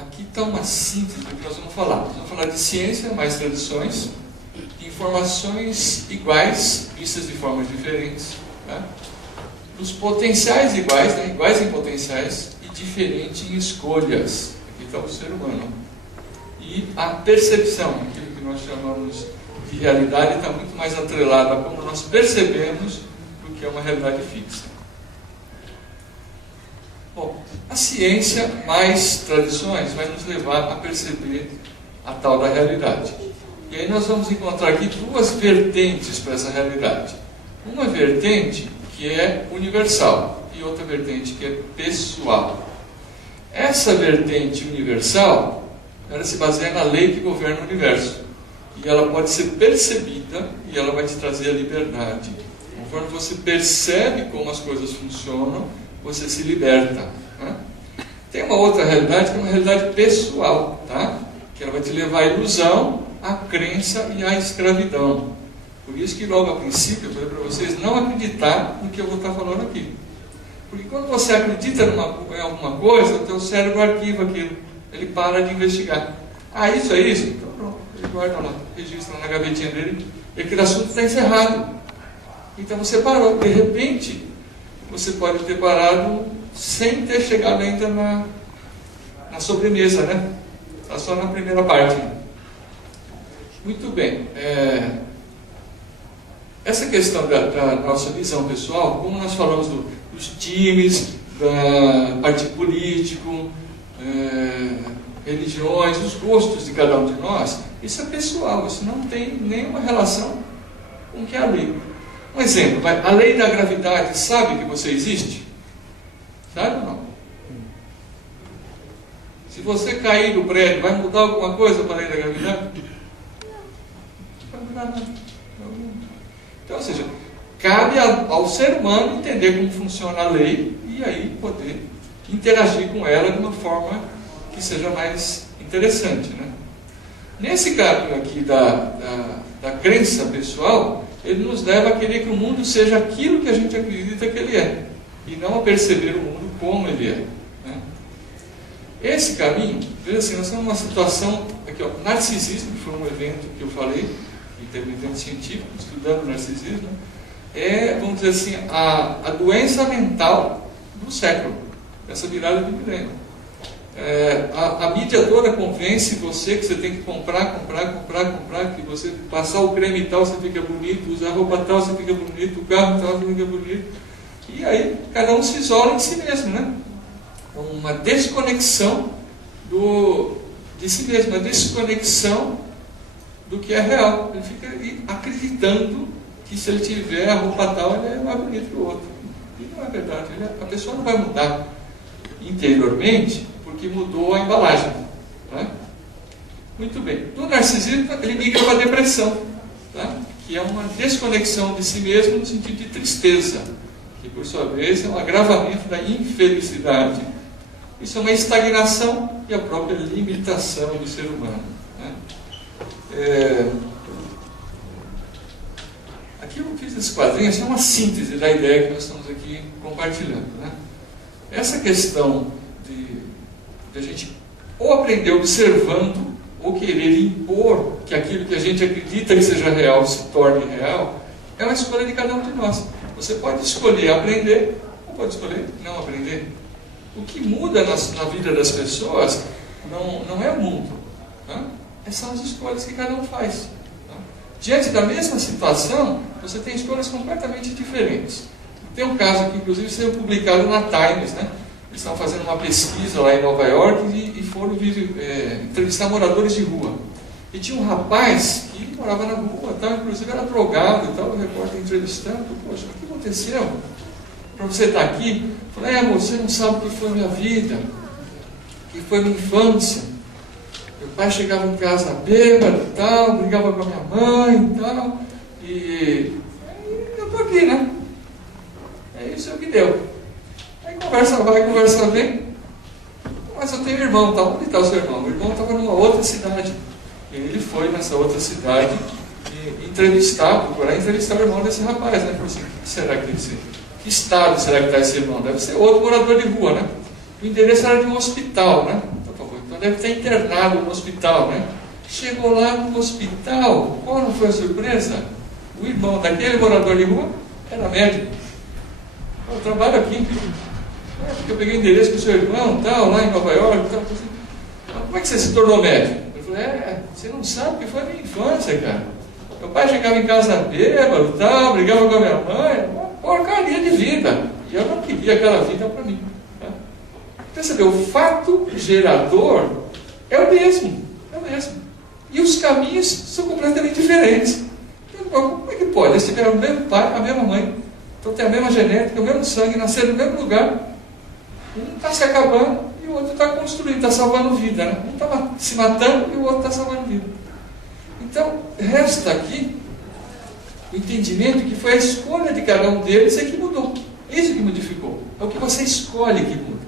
aqui está uma síntese do que nós vamos falar. Nós vamos falar de ciência mais tradições, de informações iguais, vistas de formas diferentes, tá? Dos potenciais iguais, né? Iguais em potenciais e diferentes em escolhas. Aqui está o ser humano. E a percepção, aquilo que nós chamamos de realidade, está muito mais atrelada a como nós percebemos do que é uma realidade fixa. Bom, a ciência mais tradições vai nos levar a perceber a tal da realidade. E aí nós vamos encontrar aqui duas vertentes para essa realidade. Uma vertente que é universal e outra vertente que é pessoal. Essa vertente universal, ela se baseia na lei que governa o universo. E ela pode ser percebida e ela vai te trazer a liberdade. Conforme você percebe como as coisas funcionam, você se liberta. Né? Tem uma outra realidade que é uma realidade pessoal, tá? Que ela vai te levar à ilusão, à crença e à escravidão. Por isso que logo a princípio eu falei para vocês não acreditar no que eu vou estar falando aqui. Porque quando você acredita em alguma coisa, o teu cérebro arquiva aquilo. Ele para de investigar. Ah, isso é isso? Então pronto, ele guarda lá, registra na gavetinha dele, e aquele assunto está encerrado. Então você parou. De repente, você pode ter parado sem ter chegado ainda na sobremesa, né? Está só na primeira parte. Muito bem. Essa questão da nossa visão pessoal, como nós falamos dos times, da partido político, religiões, os gostos de cada um de nós, isso é pessoal, isso não tem nenhuma relação com o que é a lei. Um exemplo, a lei da gravidade sabe que você existe? Sabe ou não? Se você cair do prédio, vai mudar alguma coisa para a lei da gravidade? Não vai mudar nada. Então, ou seja, cabe ao ser humano entender como funciona a lei e aí poder interagir com ela de uma forma que seja mais interessante, né? Nesse caminho aqui da crença pessoal, ele nos leva a querer que o mundo seja aquilo que a gente acredita que ele é, e não a perceber o mundo como ele é, né? Esse caminho, veja assim, nós estamos numa situação, aqui, ó, narcisismo, que foi um evento que eu falei, que teve um evento científico, estudando narcisismo, vamos dizer assim, a doença mental do século, essa virada do milênio. A mídia toda convence você que você tem que comprar, que você passar o creme tal você fica bonito, usar roupa tal você fica bonito, o carro tal você fica bonito, e aí cada um se isola em si mesmo, né? Uma desconexão de si mesmo, uma desconexão do que é real. Ele fica acreditando que se ele tiver a roupa tal ele é mais bonito que o outro, e não é verdade. A pessoa não vai mudar interiormente porque mudou a embalagem, tá? Muito bem. Do narcisismo ele migra para a depressão, tá? Que é uma desconexão de si mesmo no sentido de tristeza, que por sua vez é um agravamento da infelicidade. Isso é uma estagnação e a própria limitação do ser humano, né? Aqui eu fiz esse quadrinho, é uma síntese da ideia que nós estamos aqui compartilhando, né? Essa questão de a gente ou aprender observando ou querer impor que aquilo que a gente acredita que seja real se torne real, é uma escolha de cada um de nós. Você pode escolher aprender ou pode escolher não aprender. O que muda na vida das pessoas não é o mundo, tá? São as escolhas que cada um faz, tá? Diante da mesma situação, você tem escolhas completamente diferentes. Tem um caso que inclusive saiu publicado na Times, né? Eles estavam fazendo uma pesquisa lá em Nova York e foram entrevistar moradores de rua. E tinha um rapaz que morava na rua, tal, inclusive era drogado e tal, o repórter entrevistando. Poxa, o que aconteceu para você estar aqui? Eu falei, você não sabe o que foi minha vida, o que foi minha infância. Meu pai chegava em casa bêbado e tal, brigava com a minha mãe e tal, e eu estou aqui, né? Isso é o que deu. Aí conversa vai, conversa vem. Mas eu tenho irmão, tá? Onde está o seu irmão? O irmão estava numa outra cidade. E ele foi nessa outra cidade procurar entrevistar o irmão desse rapaz, né? Falou assim, o que será que deve ser? Que estado será que está esse irmão? Deve ser outro morador de rua, né? O endereço era de um hospital, né? Então, por favor, então deve estar internado no hospital, né? Chegou lá no hospital, qual não foi a surpresa? O irmão daquele morador de rua era médico. Eu trabalho aqui, porque eu peguei o endereço com o seu irmão, tal, lá em Nova York, tal. Como é que você se tornou médico? Eu falei, você não sabe que foi a minha infância, cara. Meu pai chegava em casa bêbado, tal, brigava com a minha mãe, uma porcaria de vida. E eu não queria aquela vida para mim. Tá? Percebeu? O fato gerador é o mesmo. É o mesmo. E os caminhos são completamente diferentes. Então, como é que pode? Eles tiveram o mesmo pai, a mesma mãe, então tem a mesma genética, o mesmo sangue, nasceram no mesmo lugar. Um está se acabando e o outro está construindo, está salvando vida. Né? Um está se matando e o outro está salvando vida. Então, resta aqui o entendimento que foi a escolha de cada um deles é que mudou. Isso que modificou. É o que você escolhe que muda.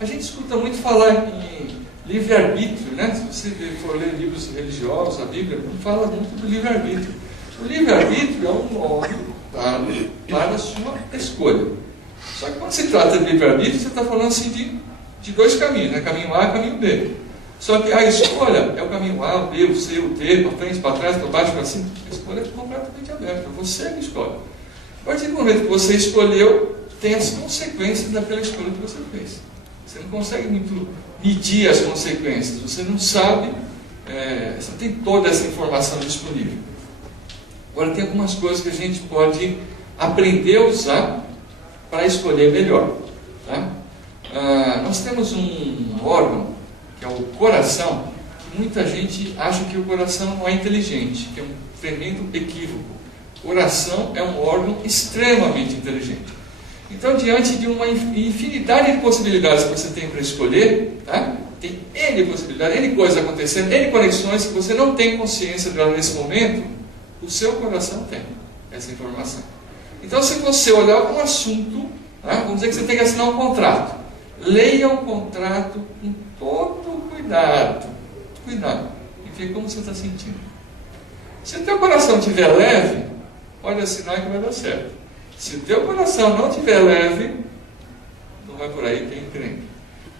A gente escuta muito falar em livre-arbítrio, né? Se você for ler livros religiosos, a Bíblia não fala muito do livre-arbítrio. O livre-arbítrio é um nome dado para a sua escolha. Só que quando se trata de livre-arbítrio, você está falando assim de dois caminhos, né? Caminho A e caminho B. Só que a escolha é o caminho A, o B, o C, o D, para frente, para trás, para baixo, para cima. A escolha é completamente aberta. Você que escolhe. A partir do momento que você escolheu, tem as consequências daquela escolha que você fez. Você não consegue muito medir as consequências. Você não sabe, você não tem toda essa informação disponível. Agora, tem algumas coisas que a gente pode aprender a usar para escolher melhor. Tá? Nós temos um órgão, que é o coração, que muita gente acha que o coração não é inteligente, que é um tremendo equívoco. O coração é um órgão extremamente inteligente. Então, diante de uma infinidade de possibilidades que você tem para escolher, tá? Tem N possibilidades, N coisas acontecendo, N conexões que você não tem consciência dela nesse momento, o seu coração tem essa informação. Então, se você olhar para um assunto, tá? Vamos dizer que você tem que assinar um contrato. Leia o contrato com todo cuidado. Cuidado. E vê como você está sentindo. Se o teu coração estiver leve, pode assinar que vai dar certo. Se o teu coração não estiver leve, não vai por aí quem crê.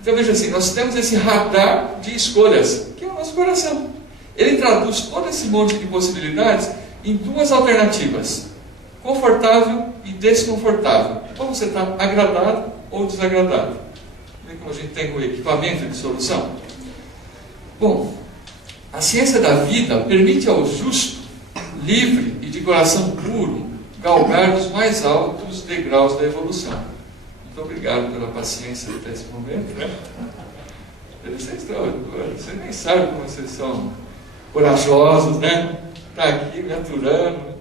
Então veja assim, nós temos esse radar de escolhas, que é o nosso coração. Ele traduz todo esse monte de possibilidades em duas alternativas: confortável e desconfortável. Ou você está agradado ou desagradado. Vê como a gente tem o equipamento de solução? Bom, a ciência da vida permite ao justo, livre e de coração puro, galgar os mais altos degraus da evolução. Muito obrigado pela paciência até esse momento. Né? Você nem sabe como vocês são corajosos, né? Está aqui me aturando.